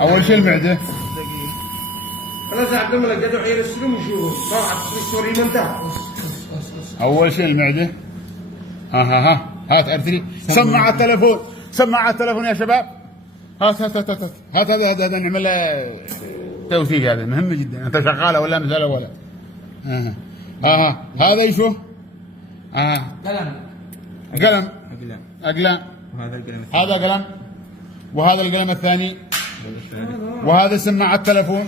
اول شيء المعده. خلاص عبد الملك قدروا عيال السلم وشوفوا طلعت السوري من تحت. اول شيء المعده. ها هات ارسلي. سمع التلفون، سمع التلفون يا شباب. هات هذا نعمل له توثيق. هذا مهم جدا. انت شغاله ولا مزاله ولا هذا يشوف. قلم اقلام. هذا قلم وهذا القلم الثاني وهذا سماعة التلفون.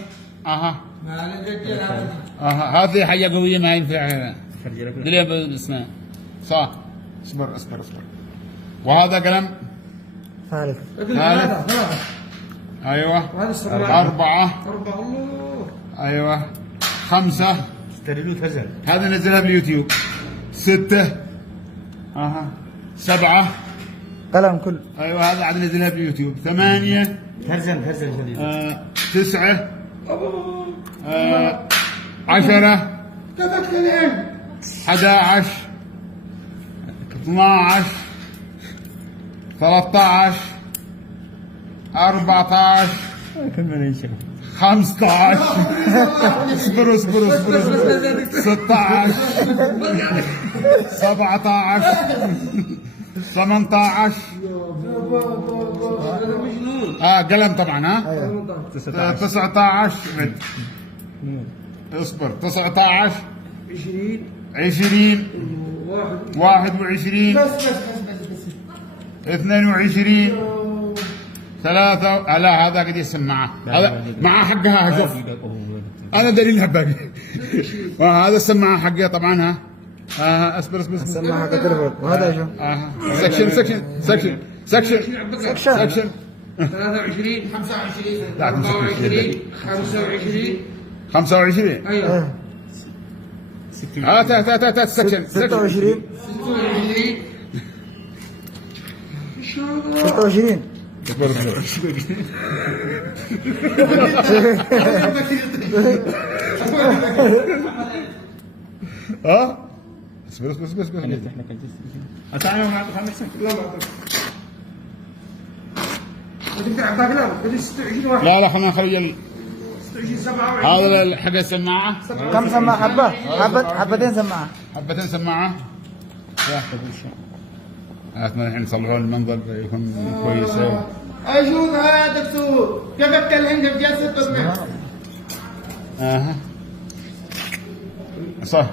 هذه حاجة قوية ما ينفع دليل باسمها صح. اصبر. وهذا قلم ثالث. ايوه. 4. ايوه 5. هذا نزلها باليوتيوب. 6. 7. قلم كل. ايوه هذا عاد نزلها باليوتيوب. 8. 9. 10. 11. 12. 13. 14. 15. اصبر 16. 17. 18. قلم طبعا. 19. اصبر 19. 20. 21. 22. 3. لا هذا قد يسمعه. هذا معاه حقها. شوف انا دليلها باقي. وهذا السماعه حقها طبعا. اصبر السماعه حق التليفون. وهذا شو؟ سكشن 23 25 24 25. ايوه. هات سكشن 26. 26. اصبر. لا خلينا نخلي 26 27. هذا حق السماعة. كم سماعة؟ حبتين سماعة. حبتين سماعة. الحين يصلحون المنظر يكون كويس. ايشوف هذا دكتور كيف اتكلم في جلسة تصميم. صح.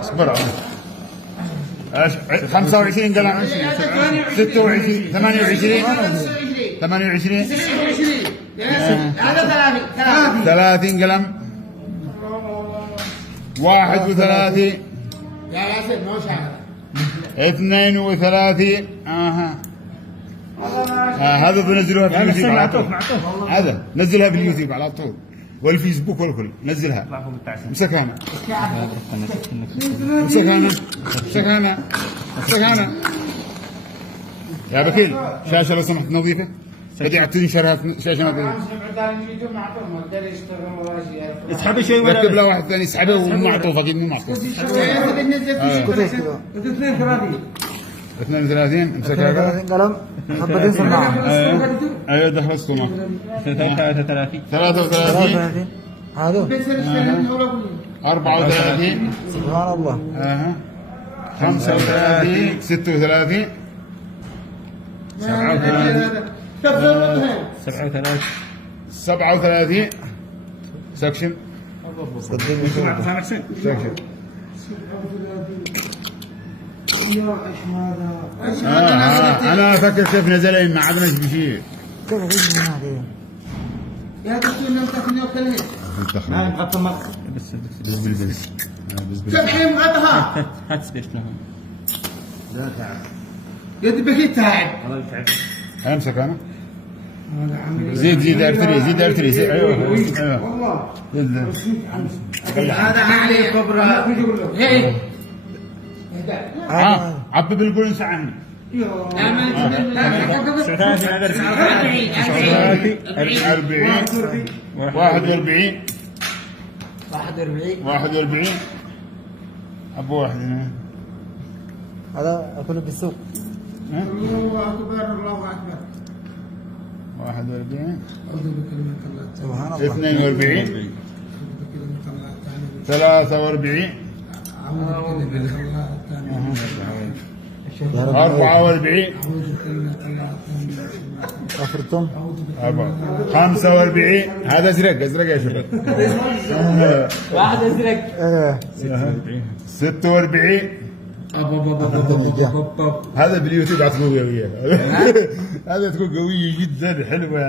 اصبر 25 قلم. 26 28 28 30 قلم. 31 يا ياسر مو شاعر. 32. هذا بنزلوها في اليوتيوب على طول. هذا نزلها في اليوتيوب على طول والفيسبوك والكل نزلها. مسكها يا بكيل. شاشة لو سمحت نظيفة. بدي اعطيني شرها شاشة نظيفة. اسحبي شوي ولا ركب له واحد ثاني يسحبه ومعطوف اكيد مو معطوف. 32 امسكها 32 قلم. حبتين سماعة. ايوه دخلتكم. 33 33 هذا 34 سبحان الله. 35 36 37 سكشن. سكشن. انا افكر كيف نزل ما عاد نجيب شيء. كيف يجي من هذه؟ يا دكتور لم تكن يوكلني. ما نحط مخ بس تبحي مغطها. هات سبيش لهم. لا تعب. يد بكيت تعب. والله تعب. امسك انا. زيد ارتري. ايوه والله. هذا عليه كبرى. هي. عبي بالقول ساعه. 41 ابو واحد هنا. هذا اكله بالسوق. الله اكبر الله اكبر. 41 سبحان الله. 42 43 يا رب 44 غفرتم. 45 هذا ازرق ازرق يا شباب. واحد ازرق. ايه 46 هذا باليوتيوب تكون قوية. هذا تكون قوية جدا حلوة.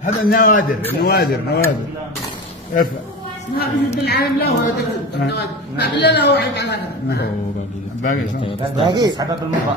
هذا النوادر نوادر ارفع. ما في العالم لا هو النوادر. لا هو عيب على هذا. باقي باقي. حباب المرأة.